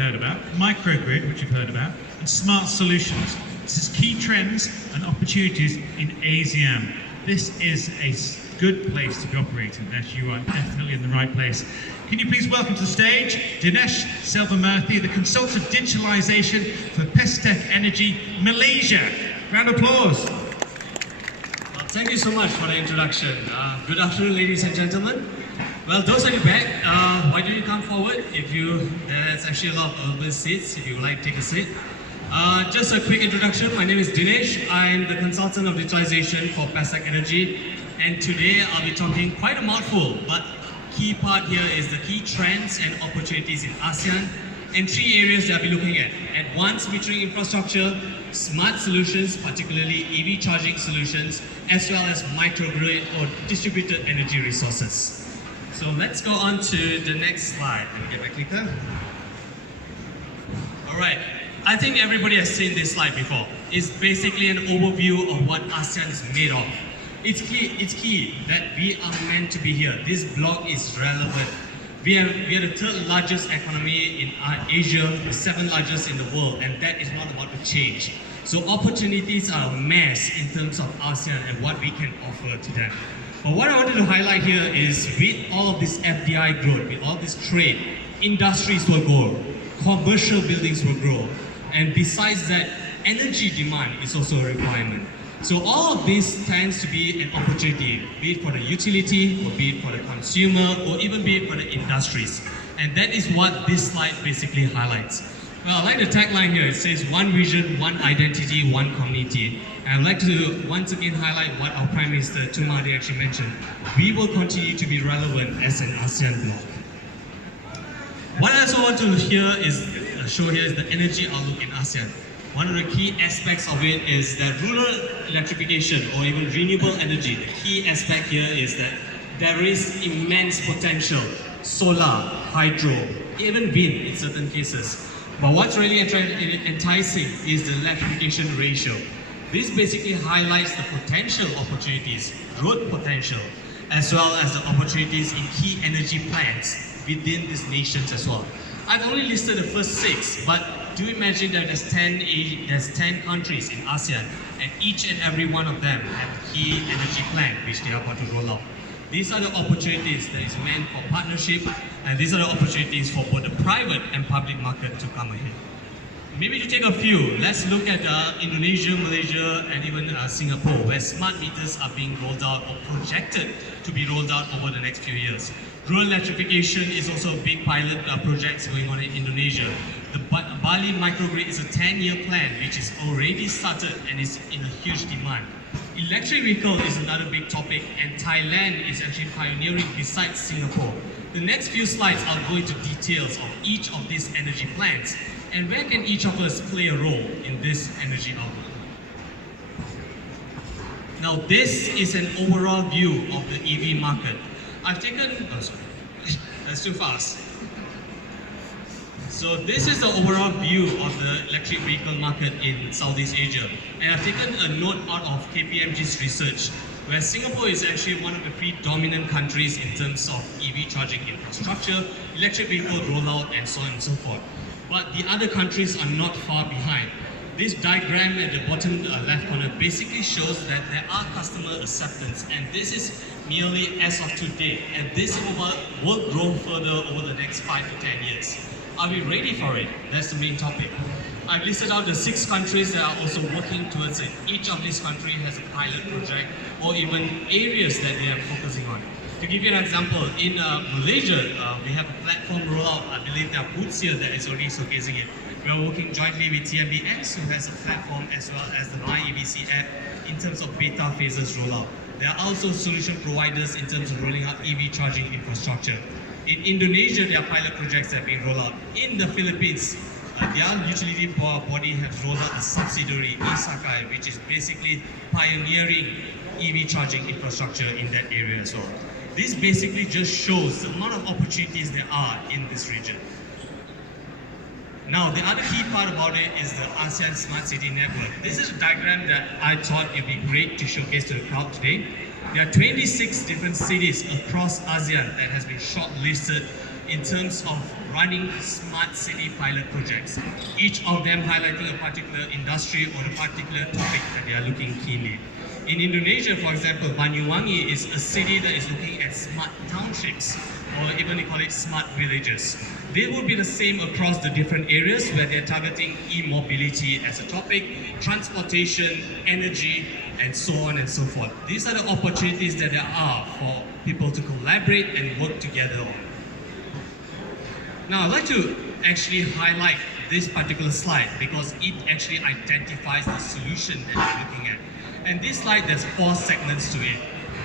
heard about, microgrid, which you've heard about, and smart solutions. This is key trends and opportunities in ASEAN. This is a good place to be operating, as you are definitely in the right place. Can you please welcome to the stage Dinesh Selvamurthy, the Consultant Digitalisation for Pestech Energy Malaysia. Round of applause. Well, thank you so much for the introduction. Good afternoon, ladies and gentlemen. Well, those at the back, why don't you come forward? There's actually a lot of urban seats, if you would like to take a seat. Just a quick introduction. My name is Dinesh. I'm the Consultant of Digitalization for Pestech Energy. And today I'll be talking quite a mouthful, but key part here is the key trends and opportunities in ASEAN and three areas that I'll be looking at. Advanced metering infrastructure, smart solutions, particularly EV charging solutions, as well as microgrid or distributed energy resources. So let's go on to the next slide. Let me get my clicker. All right. I think everybody has seen this slide before. It's basically an overview of what ASEAN is made of. It's key that we are meant to be here. This block is relevant. We are the third largest economy in Asia, the seventh largest in the world, and that is not about to change. So opportunities are a mass in terms of ASEAN and what we can offer to them. But what I wanted to highlight here is with all of this FDI growth, with all this trade, industries will grow, commercial buildings will grow, and besides that, energy demand is also a requirement. So all of this tends to be an opportunity, be it for the utility, or be it for the consumer, or even be it for the industries. And that is what this slide basically highlights. Well, I like the tagline here. It says, one vision, one identity, one community. And I'd like to once again highlight what our Prime Minister Tun Mahathir actually mentioned. We will continue to be relevant as an ASEAN bloc. What I also want to show here is the energy outlook in ASEAN. One of the key aspects of it is that rural electrification or even renewable energy. The key aspect here is that there is immense potential, solar, hydro, even wind in certain cases. But what's really enticing is the electrification ratio. This basically highlights the potential opportunities, growth potential, as well as the opportunities in key energy plants within these nations as well. I've only listed the first 6, but do imagine that there's 10 countries in ASEAN, and each and every one of them have a key energy plan which they are about to roll out. These are the opportunities that is meant for partnership, and these are the opportunities for both the private and public market to come ahead. Maybe to take a few, let's look at Indonesia, Malaysia, and even Singapore, where smart meters are being rolled out or projected to be rolled out over the next few years. Rural electrification is also a big pilot project going on in Indonesia. The Bali microgrid is a 10-year plan which is already started and is in a huge demand. Electric vehicle is another big topic, and Thailand is actually pioneering besides Singapore. The next few slides I'll go into details of each of these energy plans and where can each of us play a role in this energy outlook. Now this is an overall view of the EV market. I've taken, that's too fast. So this is the overall view of the electric vehicle market in Southeast Asia. And I've taken a note out of KPMG's research, where Singapore is actually one of the predominant countries in terms of EV charging infrastructure, electric vehicle rollout, and so on and so forth. But the other countries are not far behind. This diagram at the bottom left corner basically shows that there are customer acceptance, and this is merely as of today, and this will grow further over the next 5 to 10 years. Are we ready for it? That's the main topic. I've listed out the 6 countries that are also working towards it. Each of these countries has a pilot project or even areas that they are focusing on. To give you an example, in Malaysia, we have a platform rollout. I believe there are booths here that is already showcasing it. We are working jointly with TMBX, who has a platform, as well as the MyEVC app in terms of beta phases rollout. There are also solution providers in terms of rolling out EV charging infrastructure. In Indonesia, there are pilot projects that have been rolled out. In the Philippines, their utility body has rolled out the subsidiary, Isakai, which is basically pioneering EV charging infrastructure in that area as well. This basically just shows the amount of opportunities there are in this region. Now, the other key part about it is the ASEAN Smart City Network. This is a diagram that I thought it would be great to showcase to the crowd today. There are 26 different cities across ASEAN that has been shortlisted in terms of running smart city pilot projects, each of them highlighting a particular industry or a particular topic that they are looking keenly. In Indonesia, for example, Banyuwangi is a city that is looking at smart townships, or even they call it smart villages. They will be the same across the different areas where they're targeting e-mobility as a topic, transportation, energy, and so on and so forth. These are the opportunities that there are for people to collaborate and work together on. Now, I'd like to actually highlight this particular slide because it actually identifies the solution that we're looking at. And this slide, there's 4 segments to it.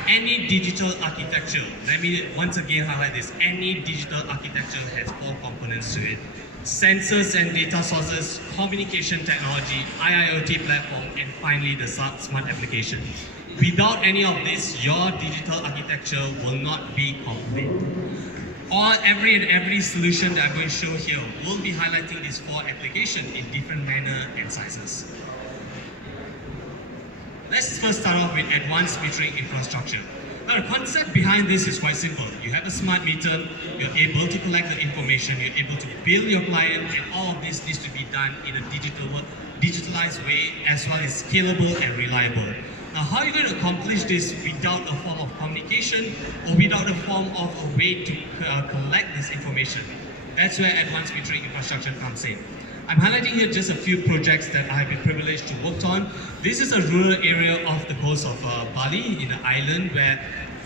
Any digital architecture, let me once again highlight this, any digital architecture has 4 components to it. Sensors and data sources, communication technology, IIoT platform, and finally the smart application. Without any of this, your digital architecture will not be complete. Every solution that I'm going to show here will be highlighting these 4 applications in different manner and sizes. Let's first start off with advanced metering infrastructure. Now, the concept behind this is quite simple. You have a smart meter, you're able to collect the information, you're able to bill your client, and all of this needs to be done in a digitalized way as well as scalable and reliable. Now, how are you going to accomplish this without a form of communication or without a form of a way to collect this information? That's where advanced metering infrastructure comes in. I'm highlighting here just a few projects that I have been privileged to work on. This is a rural area off the coast of Bali, in an island where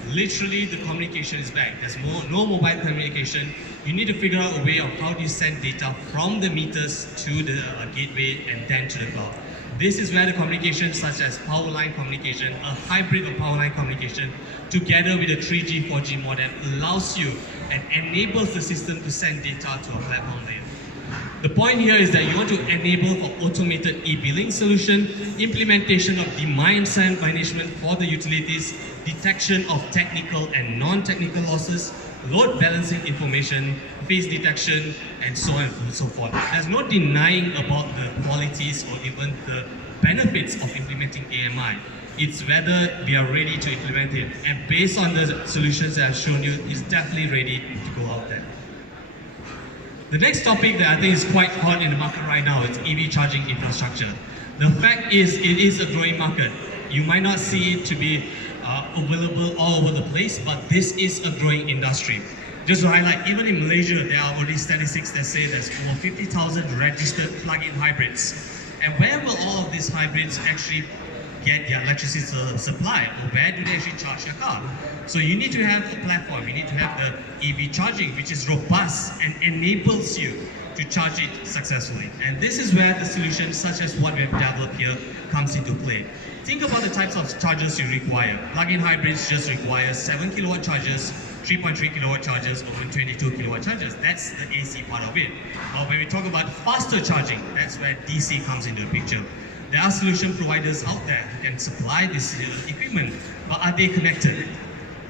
literally the communication is back. There's no mobile communication. You need to figure out a way of how do you send data from the meters to the gateway and then to the cloud. This is where the communication such as power line communication, a hybrid of power line communication, together with a 3G, 4G modem allows you and enables the system to send data to a platform layer. The point here is that you want to enable for automated e-billing solution, implementation of demand side management for the utilities, detection of technical and non-technical losses, load balancing information, phase detection, and so on and so forth. There's no denying about the qualities or even the benefits of implementing AMI. It's whether we are ready to implement it. And based on the solutions that I've shown you, it's definitely ready to go out there. The next topic that I think is quite hot in the market right now is EV charging infrastructure. The fact is, it is a growing market. You might not see it to be available all over the place, but this is a growing industry. Just to highlight, even in Malaysia, there are already statistics that say there's over 50,000 registered plug-in hybrids. And where will all of these hybrids actually get their electricity supply, or where do they actually charge their car? So you need to have a platform, you need to have the EV charging, which is robust and enables you to charge it successfully. And this is where the solution such as what we have developed here comes into play. Think about the types of chargers you require. Plug-in hybrids just require 7 kilowatt chargers, 3.3 kilowatt chargers, or 22 kilowatt chargers. That's the AC part of it. When we talk about faster charging, that's where DC comes into the picture. There are solution providers out there who can supply this equipment, but are they connected?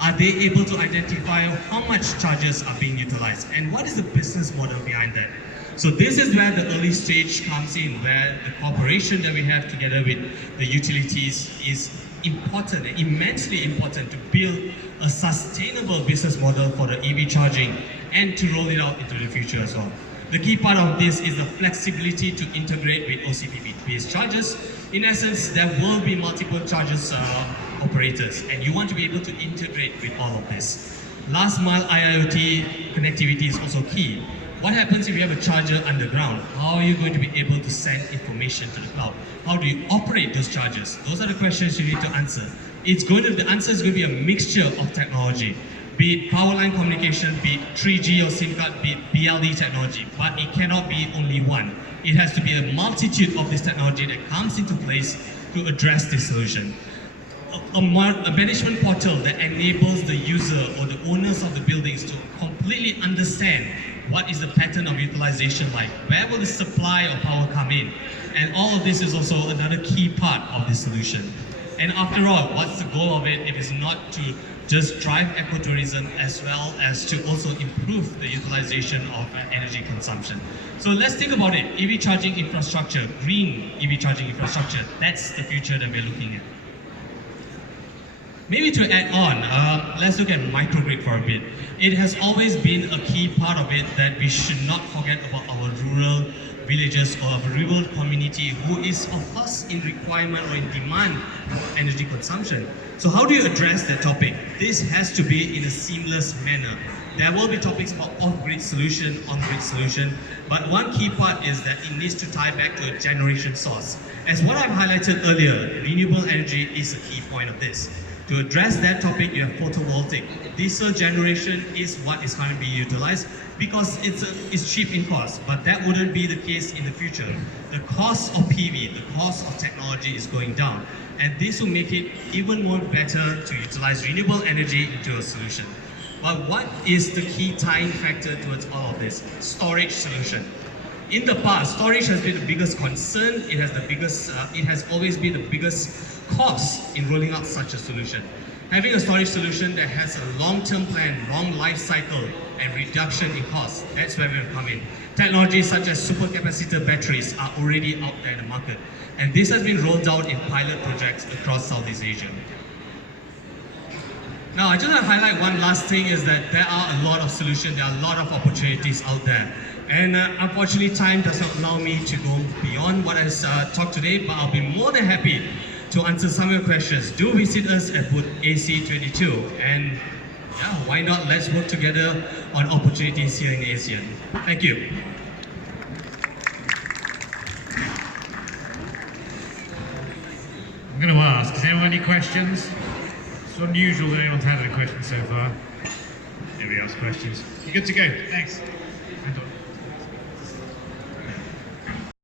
Are they able to identify how much charges are being utilized? And what is the business model behind that? So this is where the early stage comes in, where the cooperation that we have together with the utilities is important, immensely important to build a sustainable business model for the EV charging and to roll it out into the future as well. The key part of this is the flexibility to integrate with OCPP-based chargers. In essence, there will be multiple chargers operators, and you want to be able to integrate with all of this. Last mile IoT connectivity is also key. What happens if you have a charger underground? How are you going to be able to send information to the cloud? How do you operate those chargers? Those are the questions you need to answer. The answer is going to be a mixture of technology. Be it power line communication, be it 3G or SIM card, be it BLE technology, but it cannot be only one. It has to be a multitude of this technology that comes into place to address this solution. A management portal that enables the user or the owners of the buildings to completely understand what is the pattern of utilization like, where will the supply of power come in, and all of this is also another key part of the solution. And after all, what's the goal of it? It is not to just drive ecotourism as well as to also improve the utilization of energy consumption. So let's think about it. EV charging infrastructure, green EV charging infrastructure, that's the future that we're looking at. Maybe to add on, let's look at microgrid for a bit. It has always been a key part of it that we should not forget about our rural villages or our rural community who is of course in requirement or in demand for energy consumption. So how do you address that topic? This has to be in a seamless manner. There will be topics about off-grid solution, on-grid solution, but one key part is that it needs to tie back to a generation source. As what I've highlighted earlier, renewable energy is a key point of this. To address that topic, you have photovoltaic. Diesel generation is what is going to be utilized because it's cheap in cost, but that wouldn't be the case in the future. The cost of PV, the cost of technology is going down, and this will make it even more better to utilize renewable energy into a solution. But what is the key tying factor towards all of this? Storage solution. In the past, storage has been the biggest concern. It has always been the biggest cost in rolling out such a solution. Having a storage solution that has a long-term plan, long life cycle, and reduction in cost, that's where we'll come in. Technologies such as supercapacitor batteries are already out there in the market, and this has been rolled out in pilot projects across Southeast Asia. Now, I just want to highlight one last thing is that there are a lot of solutions, there are a lot of opportunities out there. And unfortunately, time does not allow me to go beyond what I talked today, but I'll be more than happy to answer some of your questions. Do visit us at booth AC22, and yeah, why not? Let's work together on opportunities here in ASEAN. Thank you. I'm going to ask, has anyone any questions? It's unusual that anyone's had any questions so far. Anybody else questions? You're good to go. Thanks.